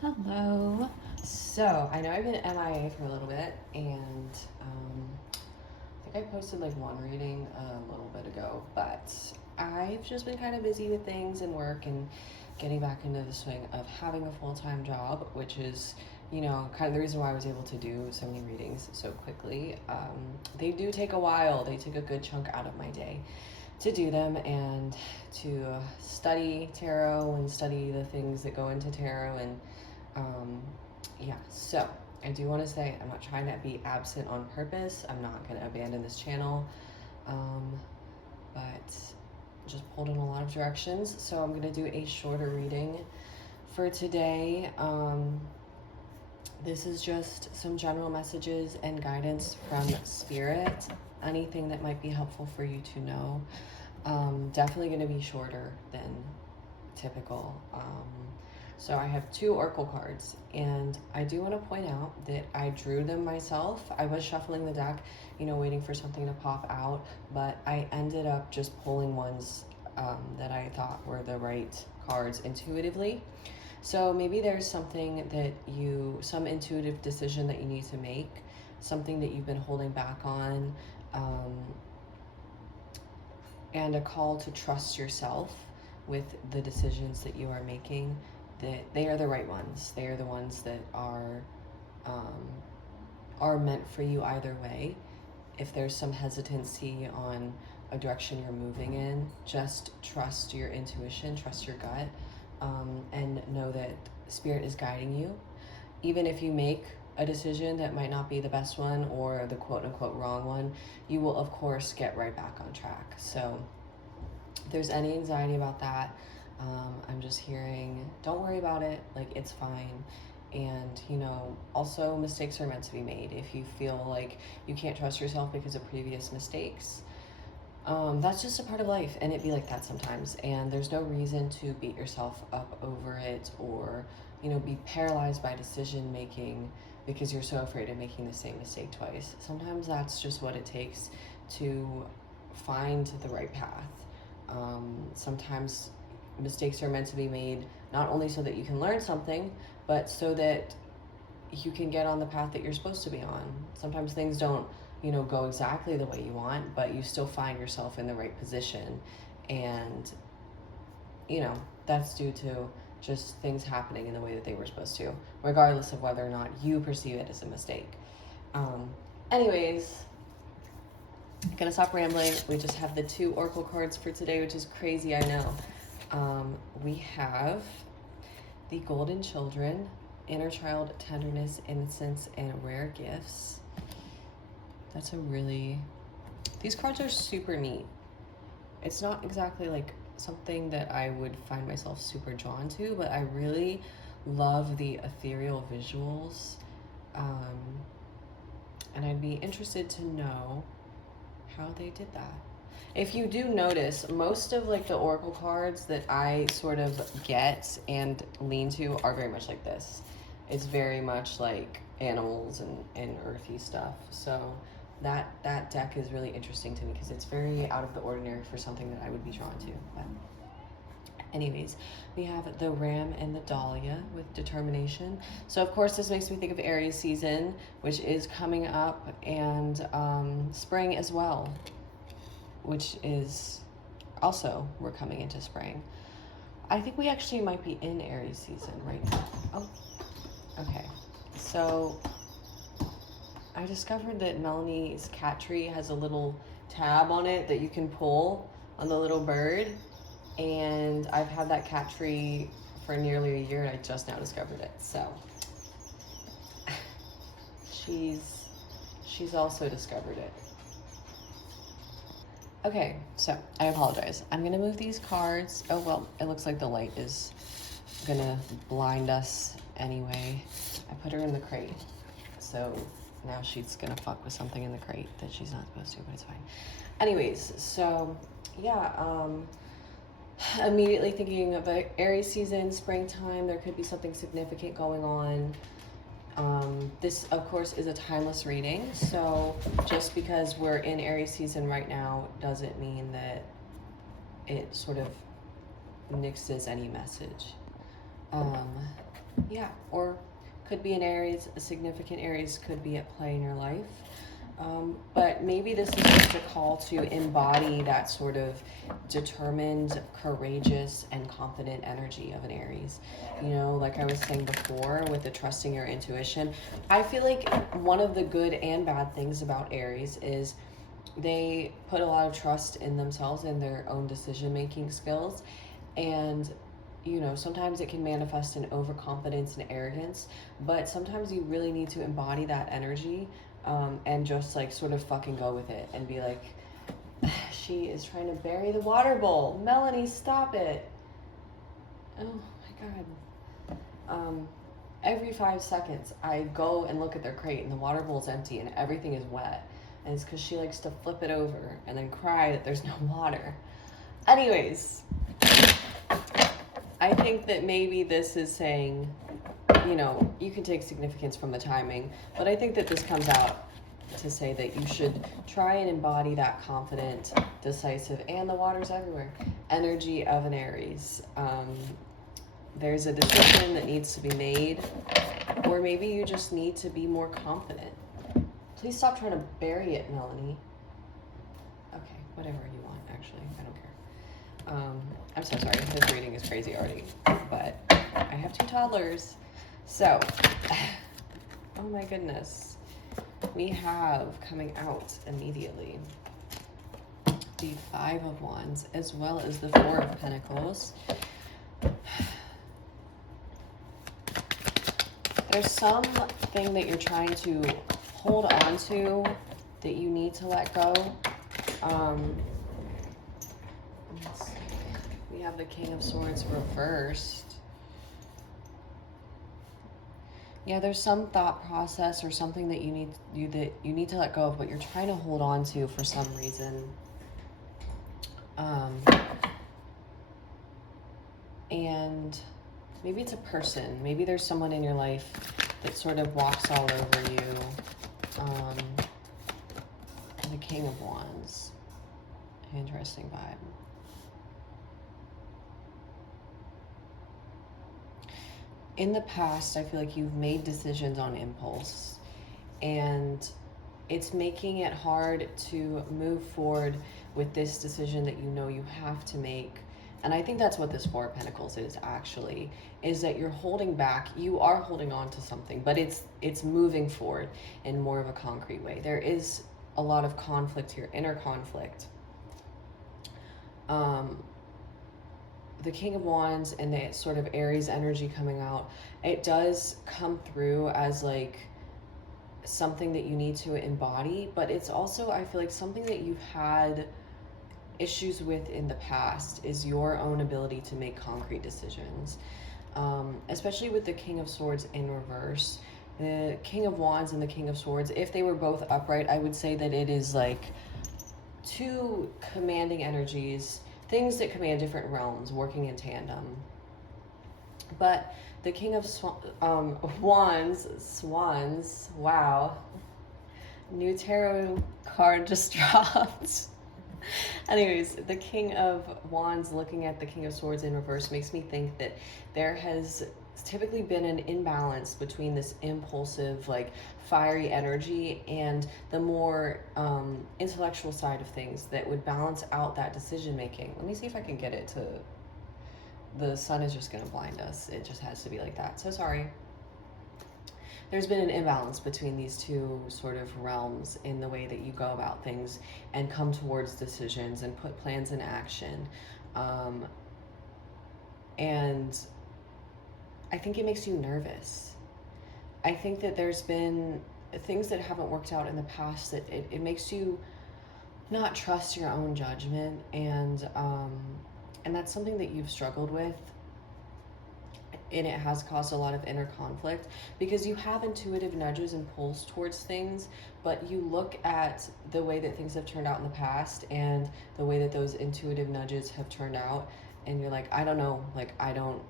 Hello. So I know I've been MIA for a little bit, and I think I posted like one reading a little bit ago, but I've just been kind of busy with things and work and getting back into the swing of having a full-time job, which is, kind of the reason why I was able to do so many readings so quickly. They do take a while. They take a good chunk out of my day to do them and to study tarot and study the things that go into tarot and so I do want to say I'm not trying to be absent on purpose. I'm not going to abandon this channel, but just pulled in a lot of directions. So I'm going to do a shorter reading for today. This is just some general messages and guidance from Spirit. Anything that might be helpful for you to know. Definitely going to be shorter than typical. So I have 2 Oracle cards, and I do want to point out that I drew them myself. I was shuffling the deck, waiting for something to pop out, but I ended up just pulling ones that I thought were the right cards intuitively. So maybe there's something that some intuitive decision that you need to make, something that you've been holding back on, and a call to trust yourself with the decisions that you are making, that they are the right ones. They are the ones that are meant for you either way. If there's some hesitancy on a direction you're moving in, just trust your intuition, trust your gut, and know that Spirit is guiding you. Even if you make a decision that might not be the best one or the quote-unquote wrong one, you will of course get right back on track. So if there's any anxiety about that, I'm just hearing, don't worry about it, like it's fine. And also mistakes are meant to be made. If you feel like you can't trust yourself because of previous mistakes, that's just a part of life, and it'd be like that sometimes, and there's no reason to beat yourself up over it or be paralyzed by decision making because you're so afraid of making the same mistake twice. Sometimes that's just what it takes to find the right path. Sometimes mistakes are meant to be made not only so that you can learn something, but so that you can get on the path that you're supposed to be on. Sometimes things don't go exactly the way you want, but you still find yourself in the right position, and that's due to just things happening in the way that they were supposed to, regardless of whether or not you perceive it as a mistake. Anyways, gonna stop rambling. We just have the 2 Oracle cards for today, which is crazy, I know. We have the Golden Children, Inner Child, Tenderness, Innocence, and Rare Gifts. These cards are super neat. It's not exactly like something that I would find myself super drawn to, but I really love the ethereal visuals. And I'd be interested to know how they did that. If you do notice, most of like the Oracle cards that I sort of get and lean to are very much like this. It's very much like animals and earthy stuff. So that deck is really interesting to me because it's very out of the ordinary for something that I would be drawn to. But anyways, we have the Ram and the Dahlia with Determination. So of course this makes me think of Aries season, which is coming up, and spring as well, which is also, we're coming into spring. I think we actually might be in Aries season right now. Oh, okay. So I discovered that Melanie's cat tree has a little tab on it that you can pull on the little bird, and I've had that cat tree for nearly a year, and I just now discovered it. So she's also discovered it. Okay, so I apologize. I'm gonna move these cards. Oh, well, it looks like the light is gonna blind us anyway. I put her in the crate, so now she's gonna fuck with something in the crate that she's not supposed to, but it's fine. Anyways, so yeah, immediately thinking of Aries season, springtime, there could be something significant going on. This, of course, is a timeless reading, so just because we're in Aries season right now doesn't mean that it sort of nixes any message. Yeah, Yeah, or could be an Aries, a significant Aries could be at play in your life. But maybe this is just a call to embody that sort of determined, courageous, and confident energy of an Aries. You know, like I was saying before with the trusting your intuition, I feel like one of the good and bad things about Aries is they put a lot of trust in themselves and their own decision making skills. And you know, sometimes it can manifest in overconfidence and arrogance, but sometimes you really need to embody that energy, and just like sort of fucking go with it and be like, she is trying to bury the water bowl. Melanie, stop it. Oh my God. Every 5 seconds, I go and look at their crate and the water bowl's empty and everything is wet. And it's because she likes to flip it over and then cry that there's no water. Anyways, I think that maybe this is saying, you know, you can take significance from the timing, but I think that this comes out to say that you should try and embody that confident, decisive, and the water's everywhere energy of an Aries. There's a decision that needs to be made, or maybe you just need to be more confident. Please stop trying to bury it, Melanie. Okay, whatever you want, actually. I don't care. I'm so sorry. This reading is crazy already, but I have 2 toddlers. So, oh my goodness. We have coming out immediately the 5 of Wands as well as the 4 of Pentacles. There's something that you're trying to hold on to that you need to let go. Let's see. We have the King of Swords reversed. Yeah, there's some thought process or something that you need to let go of, but you're trying to hold on to for some reason. And maybe it's a person. Maybe there's someone in your life that sort of walks all over you. The King of Wands. Interesting vibe. In the past, I feel like you've made decisions on impulse, and it's making it hard to move forward with this decision that you know you have to make. And I think that's what this 4 of Pentacles is actually, is that you're holding back. You are holding on to something, but it's moving forward in more of a concrete way. There is a lot of conflict here, inner conflict. The King of Wands and the sort of Aries energy coming out, it does come through as like something that you need to embody, but it's also, I feel like, something that you've had issues with in the past is your own ability to make concrete decisions. Especially with the King of Swords in reverse. The King of Wands and the King of Swords, if they were both upright, I would say that it is like 2 commanding energies, things that command different realms working in tandem. But the King of Swans, wow. New tarot card just dropped. Anyways, the King of Wands looking at the King of Swords in reverse makes me think that there has typically been an imbalance between this impulsive, like fiery energy and the more intellectual side of things that would balance out that decision making. Let me see if I can get it to... The sun is just going to blind us. It just has to be like that. So sorry. There's been an imbalance between these 2 sort of realms in the way that you go about things and come towards decisions and put plans in action. And I think it makes you nervous. I think that there's been things that haven't worked out in the past that it makes you not trust your own judgment, and that's something that you've struggled with, and it has caused a lot of inner conflict because you have intuitive nudges and pulls towards things, but you look at the way that things have turned out in the past and the way that those intuitive nudges have turned out, and you're like, I don't know, like I don't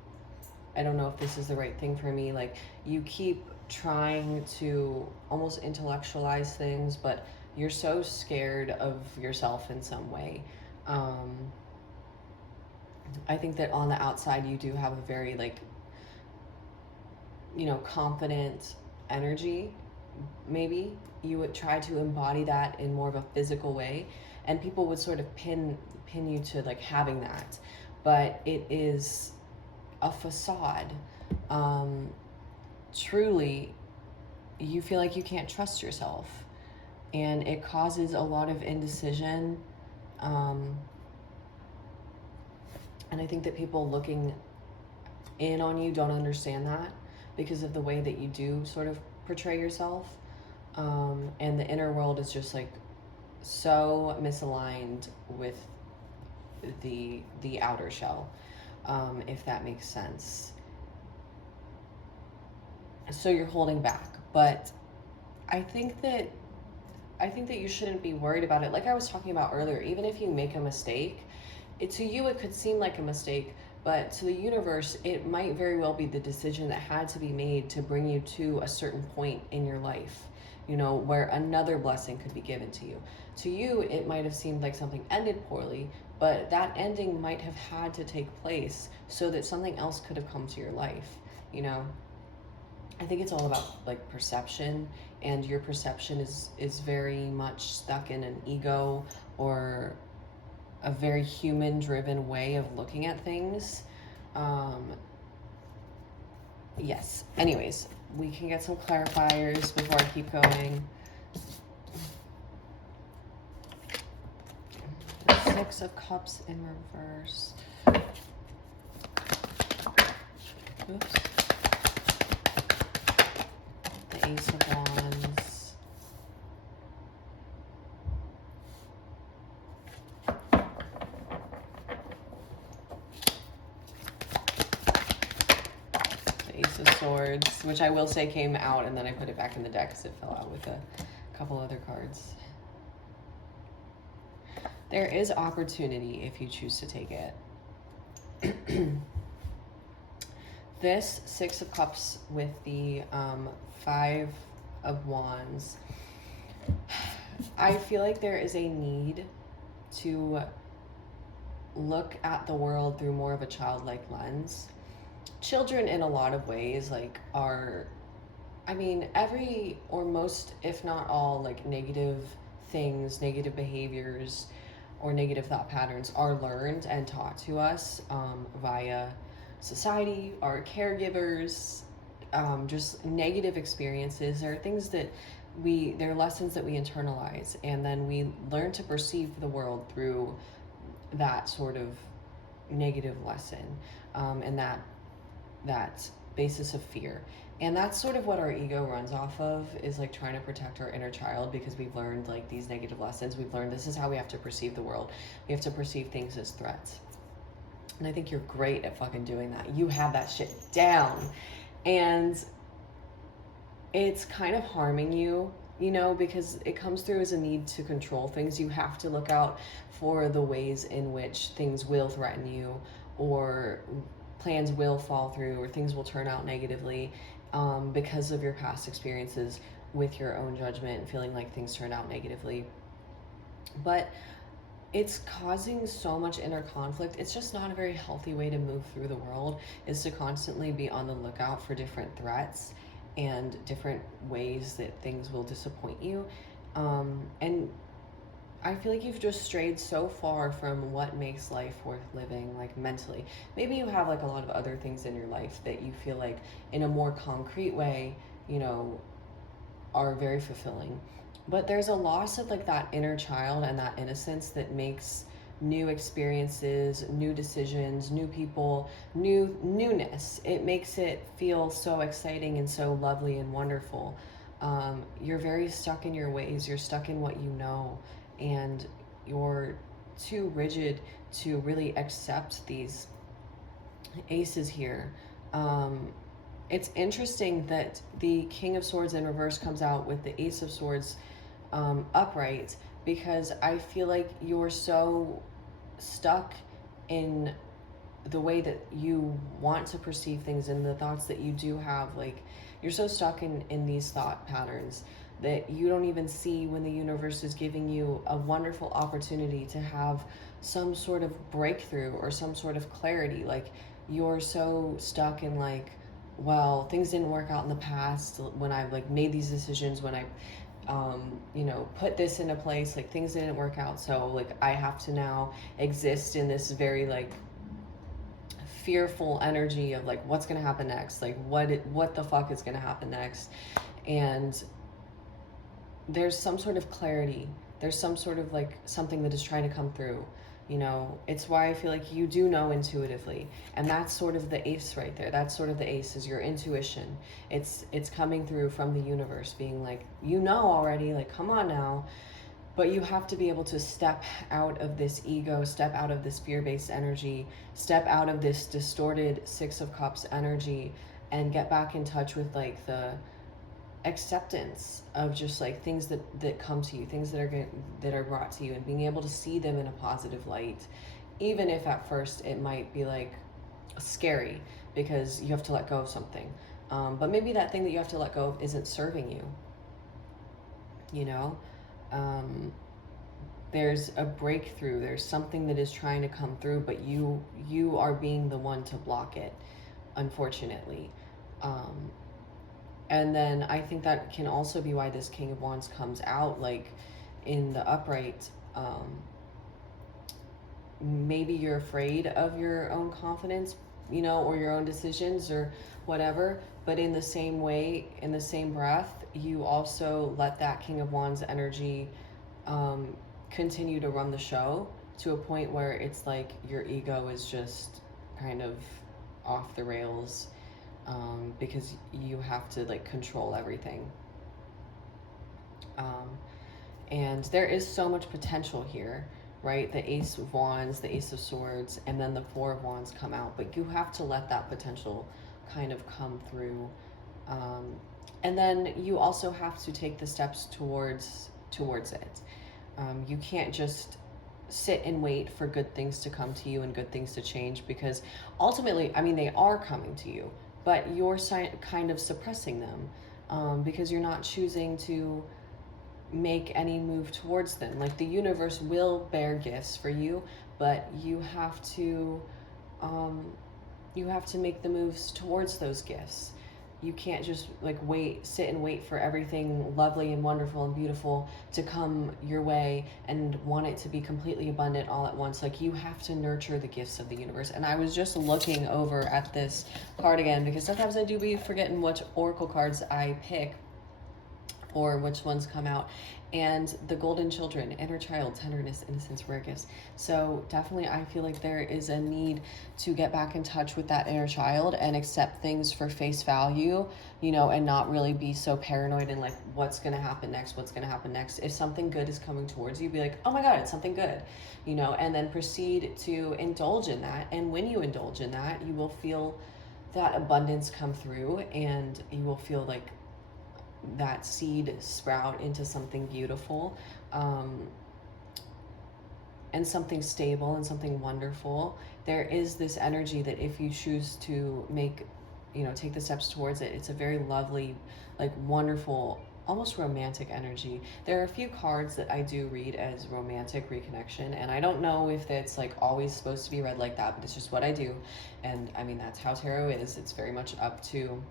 know if this is the right thing for me. Like, you keep trying to almost intellectualize things, but you're so scared of yourself in some way. I think that on the outside you do have a very like confident energy. Maybe you would try to embody that in more of a physical way, and people would sort of pin you to like having that, but it is a facade. Truly, you feel like you can't trust yourself, and it causes a lot of indecision. And I think that people looking in on you don't understand that because of the way that you do sort of portray yourself. And the inner world is just like so misaligned with the outer shell, if that makes sense. So you're holding back, but I think that you shouldn't be worried about it. Like I was talking about earlier, even if you make a mistake, to you it could seem like a mistake, but to the universe it might very well be the decision that had to be made to bring you to a certain point in your life, where another blessing could be given to you. To you it might have seemed like something ended poorly, but that ending might have had to take place so that something else could have come to your life. I think it's all about like perception, and your perception is very much stuck in an ego or a very human driven way of looking at things. Yes. Anyways, we can get some clarifiers before I keep going. The Six of Cups in reverse. Oops. The Ace of Wands. The Ace of Swords, which I will say came out and then I put it back in the deck because it fell out with a couple other cards. There is opportunity if you choose to take it. This Six of Cups with the Five of Wands, I feel like there is a need to look at the world through more of a childlike lens. Children in a lot of ways every or most, if not all, like negative things, negative behaviors, or negative thought patterns are learned and taught to us via society, our caregivers, just negative experiences. There are things that they're lessons that we internalize, and then we learn to perceive the world through that sort of negative lesson, and that basis of fear. And that's sort of what our ego runs off of, is like trying to protect our inner child, because we've learned like these negative lessons. We've learned this is how we have to perceive the world. We have to perceive things as threats. And I think you're great at fucking doing that. You have that shit down. And it's kind of harming you, because it comes through as a need to control things. You have to look out for the ways in which things will threaten you, or plans will fall through, or things will turn out negatively because of your past experiences with your own judgment and feeling like things turn out negatively. But it's causing so much inner conflict. It's just not a very healthy way to move through the world, is to constantly be on the lookout for different threats and different ways that things will disappoint you. And I feel like you've just strayed so far from what makes life worth living, like mentally. Maybe you have like a lot of other things in your life that you feel like in a more concrete way, are very fulfilling. But there's a loss of like that inner child and that innocence that makes new experiences, new decisions, new people, newness. It makes it feel so exciting and so lovely and wonderful. You're very stuck in your ways. You're stuck in what you know. And you're too rigid to really accept these aces here. It's interesting that the King of Swords in reverse comes out with the Ace of Swords upright, because I feel like you're so stuck in the way that you want to perceive things and the thoughts that you do have. Like, you're so stuck in these thought patterns that you don't even see when the universe is giving you a wonderful opportunity to have some sort of breakthrough or some sort of clarity. Like, you're so stuck in like, well, things didn't work out in the past when I like made these decisions, when I you know, put this into place, like things didn't work out, so like I have to now exist in this very like fearful energy of like what's gonna happen next, like what the fuck is gonna happen next. And there's some sort of clarity, there's some sort of like something that is trying to come through, you know. It's why I feel like you do know intuitively, and that's sort of the ace right there. That's sort of the ace, is your intuition. It's coming through from the universe being like, you know already, like come on now. But you have to be able to step out of this ego, step out of this fear-based energy, step out of this distorted Six of Cups energy, and get back in touch with like the acceptance of just like things that come to you, things that are brought to you, and being able to see them in a positive light, even if at first it might be like scary because you have to let go of something. But maybe that thing that you have to let go of isn't serving you, you know. There's a breakthrough, there's something that is trying to come through, but you are being the one to block it, unfortunately. And then I think that can also be why this King of Wands comes out like in the upright. Maybe you're afraid of your own confidence, you know, or your own decisions or whatever, but in the same way, in the same breath, you also let that King of Wands energy continue to run the show to a point where it's like your ego is just kind of off the rails, because you have to like control everything. And there is so much potential here, right? The Ace of Wands, the Ace of Swords, and then the Four of Wands come out, but you have to let that potential kind of come through. And then you also have to take the steps towards it. You can't just sit and wait for good things to come to you and good things to change, because ultimately, I mean, they are coming to you, but you're kind of suppressing them, because you're not choosing to make any move towards them. Like the universe will bear gifts for you, but you have to make the moves towards those gifts. You can't just like sit and wait for everything lovely and wonderful and beautiful to come your way and want it to be completely abundant all at once. Like you have to nurture the gifts of the universe. And I was just looking over at this card again, because sometimes I do be forgetting which oracle cards I pick or which ones come out. And the Golden Children, inner child, tenderness, innocence, rare gifts. So definitely I feel like there is a need to get back in touch with that inner child and accept things for face value, you know, and not really be so paranoid and like, what's going to happen next? What's going to happen next? If something good is coming towards you, be like, oh my God, it's something good, you know, and then proceed to indulge in that. And when you indulge in that, you will feel that abundance come through, and you will feel like that seed sprout into something beautiful, and something stable and something wonderful. There is this energy that if you choose to take the steps towards it, it's a very lovely, like wonderful, almost romantic energy. There are a few cards that I do read as romantic reconnection, and I don't know if it's like always supposed to be read like that, but it's just what I do. And I mean, that's how tarot is. It's very much up to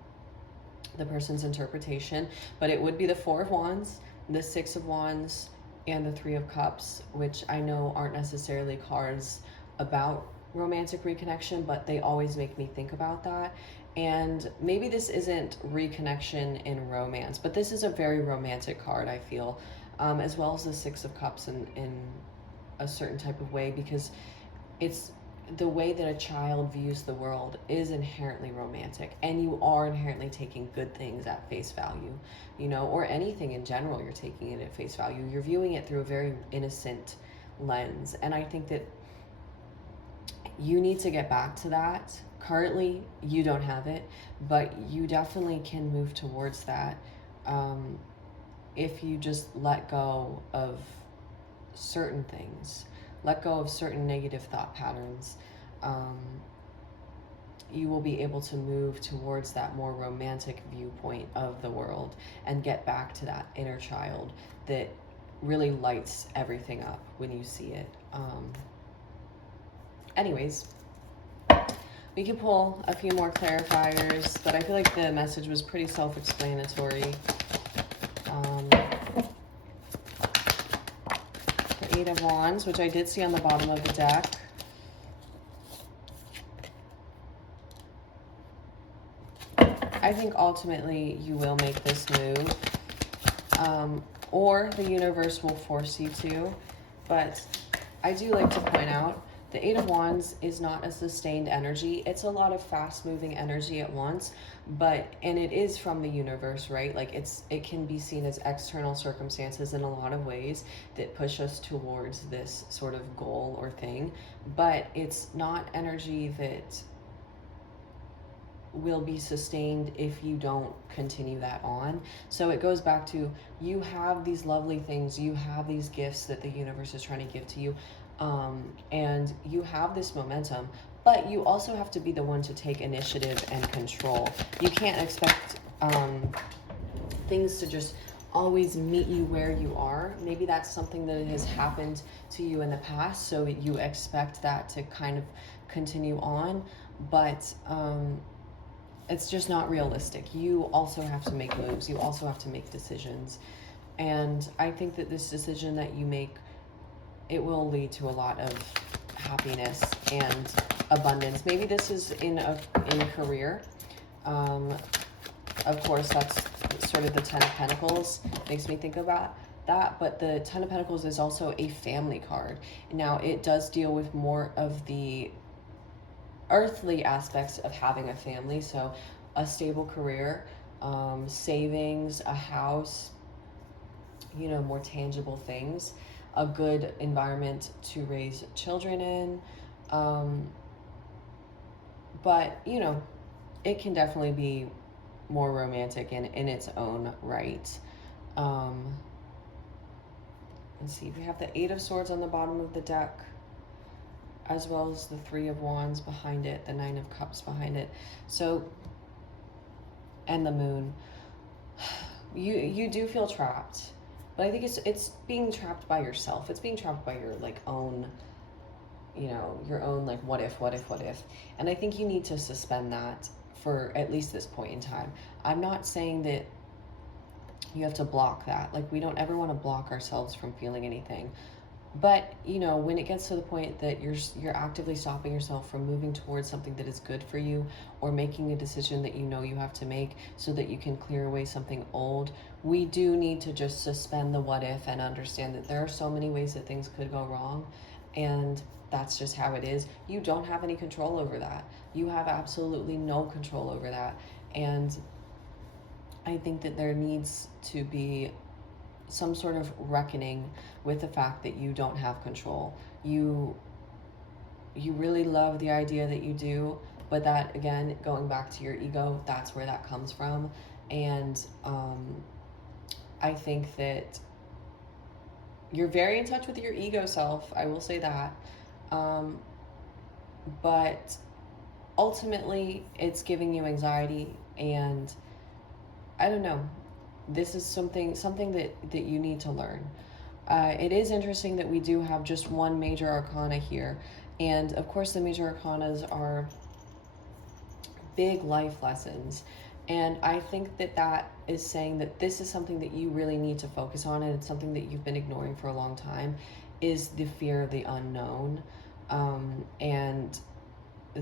the person's interpretation, but it would be the Four of Wands, the Six of Wands, and the Three of Cups, which I know aren't necessarily cards about romantic reconnection, but they always make me think about that. And maybe this isn't reconnection in romance, but this is a very romantic card, I feel, as well as the Six of Cups in a certain type of way, because it's the way that a child views the world is inherently romantic, and you are inherently taking good things at face value, you know, or anything in general, you're taking it at face value. You're viewing it through a very innocent lens, and I think that you need to get back to that. Currently, you don't have it, but you definitely can move towards that, if you just let go of certain things. Let go of certain negative thought patterns. You will be able to move towards that more romantic viewpoint of the world and get back to that inner child that really lights everything up when you see it. Anyways, We can pull a few more clarifiers, but I feel like the message was pretty self-explanatory. The Eight of Wands, which I did see on the bottom of the deck. I think ultimately you will make this move, or the universe will force you to, but I do like to point out the Eight of Wands is not a sustained energy. It's a lot of fast-moving energy at once, and it is from the universe, right? Like it can be seen as external circumstances in a lot of ways that push us towards this sort of goal or thing, but it's not energy that will be sustained if you don't continue that on. So it goes back to, you have these lovely things, you have these gifts that the universe is trying to give to you, and you have this momentum, but you also have to be the one to take initiative and control. You can't expect things to just always meet you where you are. Maybe that's something that has happened to you in the past, so you expect that to kind of continue on, but it's just not realistic. You also have to make moves. You also have to make decisions. And I think that this decision that you make, it will lead to a lot of happiness and abundance. Maybe this is in career. Of course, that's sort of the Ten of Pentacles. Makes me think about that. But the Ten of Pentacles is also a family card. Now, it does deal with more of the earthly aspects of having a family. So a stable career, savings, a house, more tangible things, a good environment to raise children in. But, it can definitely be more romantic in its own right. Let's see, we have the Eight of Swords on the bottom of the deck, as well as the Three of Wands behind it, the Nine of Cups behind it. So, and the Moon. You do feel trapped, but I think it's being trapped by yourself. It's being trapped by your own, your own what if. And I think you need to suspend that for at least this point in time. I'm not saying that you have to block that. We don't ever want to block ourselves from feeling anything. But, when it gets to the point that you're actively stopping yourself from moving towards something that is good for you, or making a decision that you have to make so that you can clear away something old, we do need to just suspend the what if and understand that there are so many ways that things could go wrong, and that's just how it is. You don't have any control over that. You have absolutely no control over that. And I think that there needs to be some sort of reckoning with the fact that you don't have control. You really love the idea that you do, but that, again, going back to your ego, that's where that comes from. And I think that you're very in touch with your ego self, I will say that. But ultimately, it's giving you anxiety, and I don't know. This is something that you need to learn. It is interesting that we do have just one major arcana here. And of course, the major arcanas are big life lessons. And I think that is saying that this is something that you really need to focus on, and it's something that you've been ignoring for a long time, is the fear of the unknown. And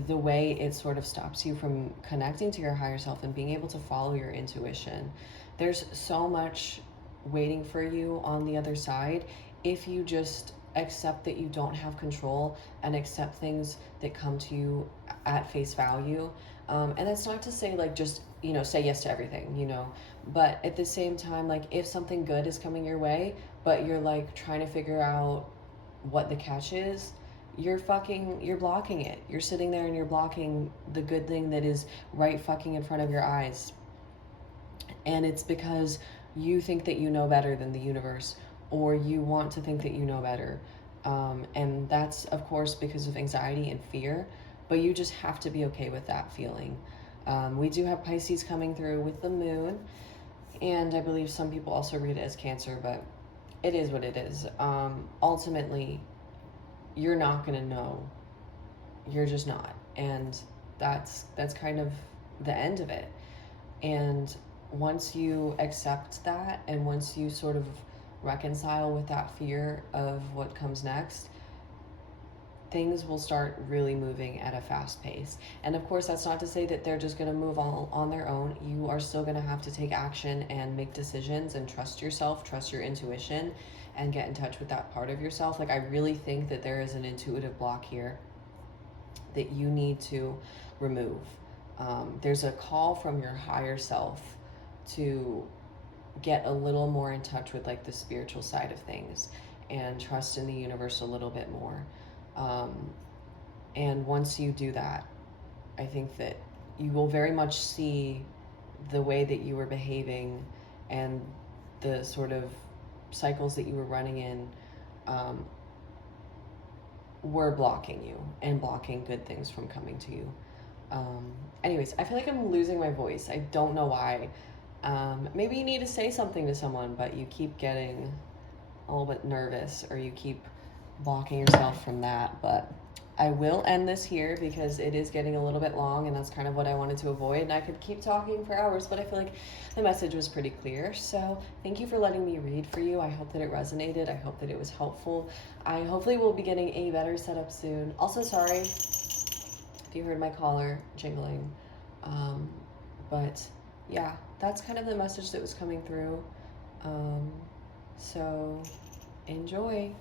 the way it sort of stops you from connecting to your higher self and being able to follow your intuition. There's so much waiting for you on the other side if you just accept that you don't have control and accept things that come to you at face value. And that's not to say just, say yes to everything, but at the same time, if something good is coming your way, but you're trying to figure out what the catch is, you're blocking it. You're sitting there and you're blocking the good thing that is right fucking in front of your eyes. And it's because you think that you know better than the universe, or you want to think that you know better. And that's, of course, because of anxiety and fear, but you just have to be okay with that feeling. We do have Pisces coming through with the Moon, and I believe some people also read it as Cancer, but it is what it is. Ultimately, you're not going to know. You're just not. And that's kind of the end of it. And once you accept that, and once you sort of reconcile with that fear of what comes next, things will start really moving at a fast pace. And of course, that's not to say that they're just going to move on their own. You are still going to have to take action and make decisions and trust yourself, trust your intuition, and get in touch with that part of yourself. Like, I really think that there is an intuitive block here that you need to remove. There's a call from your higher self to get a little more in touch with like the spiritual side of things and trust in the universe a little bit more. And once you do that, I think that you will very much see the way that you were behaving and the sort of cycles that you were running in were blocking you and blocking good things from coming to you. Anyways, I feel like I'm losing my voice. I don't know why. Maybe you need to say something to someone, but you keep getting a little bit nervous, or you keep blocking yourself from that. But I will end this here because it is getting a little bit long, and that's kind of what I wanted to avoid. And I could keep talking for hours, but I feel like the message was pretty clear. So thank you for letting me read for you. I hope that it resonated. I hope that it was helpful. I hopefully will be getting a better setup soon. Also, sorry if you heard my collar jingling. But yeah, that's kind of the message that was coming through. So enjoy.